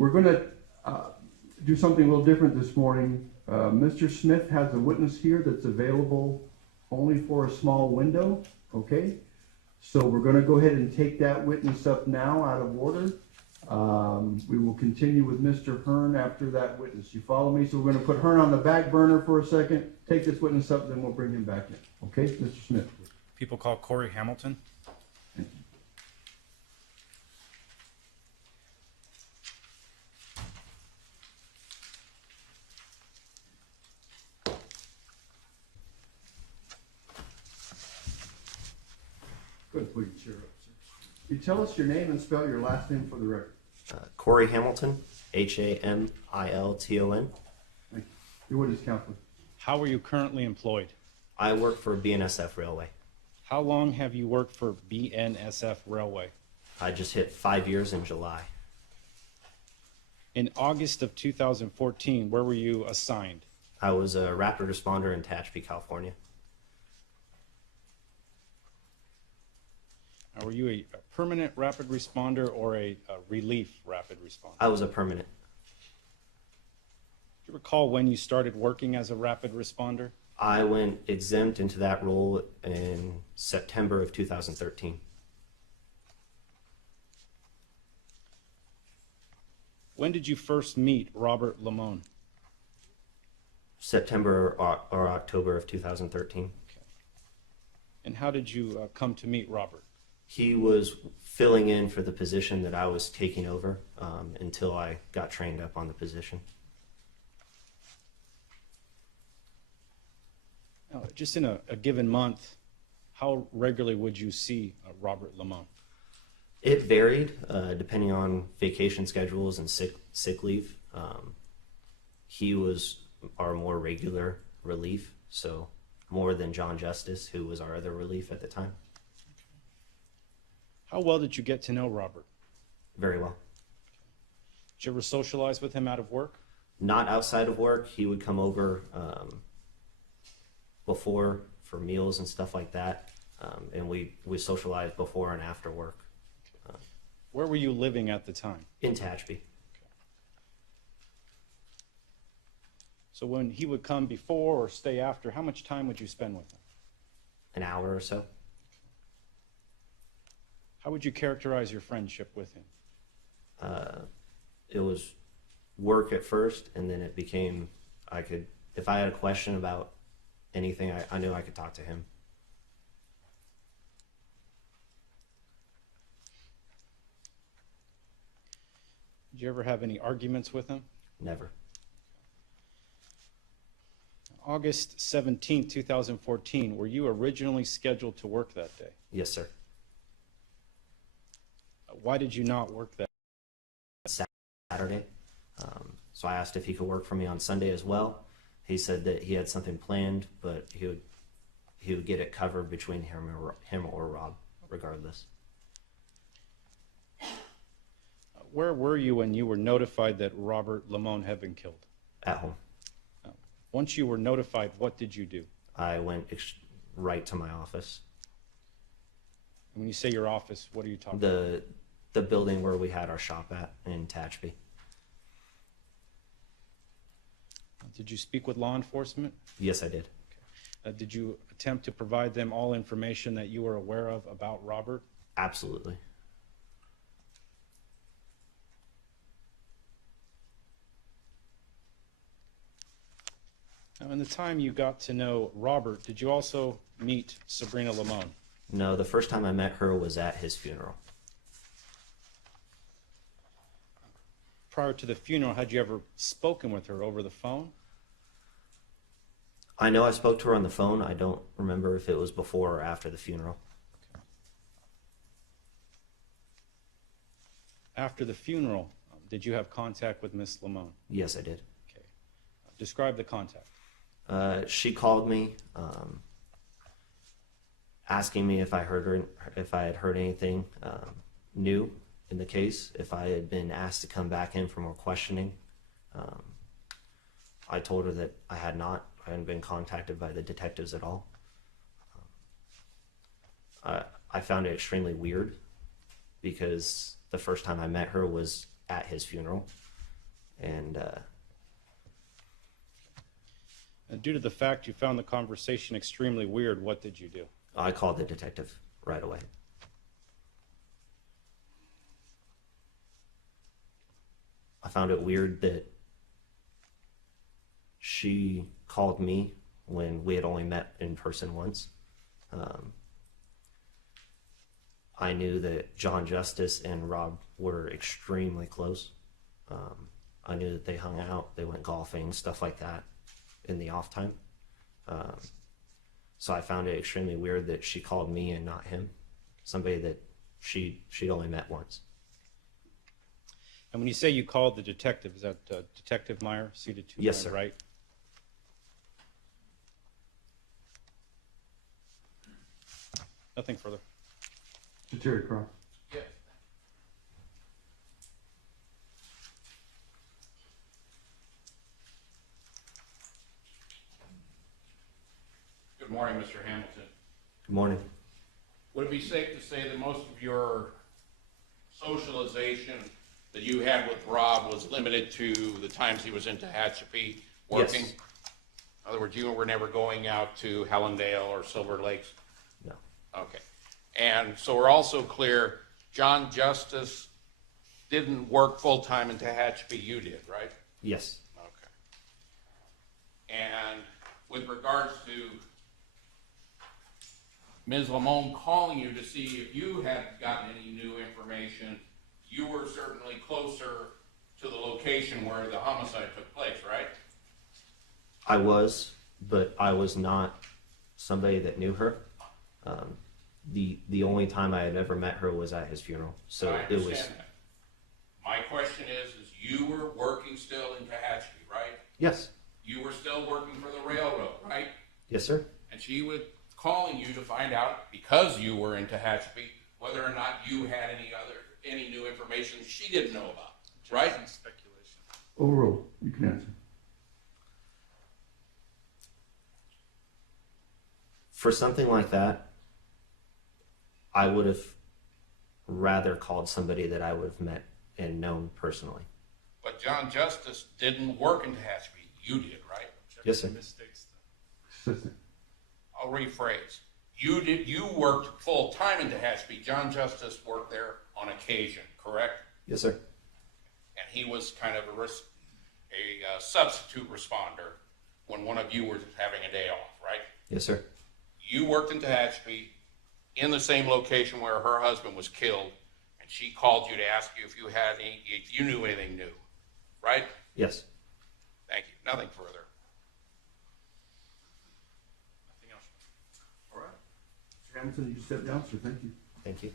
We're going to do something a little different this morning. Mr. Smith has a witness here that's available only for a small window, okay? So we're going to go ahead and take that witness up now out of order. We will continue with Mr. Hearn after that witness. You follow me? So we're going to put Hearn on the back burner for a second, take this witness up, then we'll bring him back in. Okay, Mr. Smith. People call Corey Hamilton. Thank you. Go ahead and put your chair up, sir. You tell us your name and spell your last name for the record. Corey Hamilton, Hamilton. Thank you. Your witness, counselor. How are you currently employed? I work for BNSF Railway. How long have you worked for BNSF Railway? I just hit 5 years in July. In August of 2014, where were you assigned? I was a rapid responder in Tehachapi, California. Now, were you a permanent rapid responder or a relief rapid responder? I was a permanent. Do you recall when you started working as a rapid responder? I went exempt into that role in September of 2013. When did you first meet Robert Limon? September or October of 2013. Okay. And how did you come to meet Robert? He was filling in for the position that I was taking over until I got trained up on the position. Now, just in a given month, how regularly would you see Robert Limon? It varied depending on vacation schedules and sick leave. He was our more regular relief, so more than John Justice, who was our other relief at the time. How well did you get to know Robert? Very well. Did you ever socialize with him out of work? Not outside of work. He would come over before for meals and stuff like that, and we socialized before and after work. Where were you living at the time? In Tehachapi. So when he would come before or stay after, how much time would you spend with him? An hour or so. How would you characterize your friendship with him? It was work at first, and then it became, if I had a question about anything, I knew I could talk to him. Did you ever have any arguments with him? Never. August 17, 2014, were you originally scheduled to work that day? Yes, sir. Why did you not work that Saturday. So I asked if he could work for me on Sunday as well. He said that he had something planned, but he would get it covered between him or Rob, regardless. Where were you when you were notified that Robert Limon had been killed? At home. Once you were notified, what did you do? I went right to my office. When you say your office, what are you talking about? The building where we had our shop at in Tehachapi. Did you speak with law enforcement? Yes, I did. Okay. Did you attempt to provide them all information that you were aware of about Robert? Absolutely. Now, in the time you got to know Robert, did you also meet Sabrina Limon? No, the first time I met her was at his funeral. Prior to the funeral, had you ever spoken with her over the phone? I know I spoke to her on the phone. I don't remember if it was before or after the funeral. Okay. After the funeral, did you have contact with Miss Limon? Yes, I did. Okay. Describe the contact. She called me, asking me if I had heard anything new in the case, if I had been asked to come back in for more questioning. I told her that I had not. I hadn't been contacted by the detectives at all. I found it extremely weird because the first time I met her was at his funeral. And And due to the fact you found the conversation extremely weird, what did you do? I called the detective right away. I found it weird that she called me when we had only met in person once. I knew that John Justice and Rob were extremely close. I knew that they hung out, they went golfing, stuff like that in the off time. So I found it extremely weird that she called me and not him, somebody that she'd only met once. And when you say you called the detective, is that Detective Meyer, seated to Yes, my sir. right? Nothing further. Mr. Terry Cross. Yes. Good morning, Mr. Hamilton. Good morning. Would it be safe to say that most of your socialization that you had with Rob was limited to the times he was in Tehachapi working? Yes. In other words, you were never going out to Hellendale or Silver Lakes? No. Okay. And so we're also clear, John Justice didn't work full-time in Tehachapi, you did, right? Yes. Okay. And with regards to Ms. Limon calling you to see if you had gotten any new information, you were certainly closer to the location where the homicide took place, right? I was, but I was not somebody that knew her. The only time I had ever met her was at his funeral. So I it was. understand that. My question is you were working still in Tehachapi, right? Yes. You were still working for the railroad, right? Yes, sir. And she was calling you to find out, because you were in Tehachapi, whether or not you had any new information she didn't know about, right? Speculation. Overruled. You can answer. For something like that, I would have rather called somebody that I would have met and known personally. But John Justice didn't work in Tehachapi. You did, right? Yes, sir. Mistakes. Assistant. I'll rephrase. You worked full time in Tehachapi. John Justice worked there on occasion, correct? Yes, sir. And he was kind of a substitute responder when one of you was having a day off, right? Yes, sir. You worked in Tehachapi in the same location where her husband was killed, and she called you to ask you if you knew anything new, right? Yes. Thank you. Nothing further. Nothing else. All right. Mr. Hamilton, you step down, sir. Thank you. Thank you.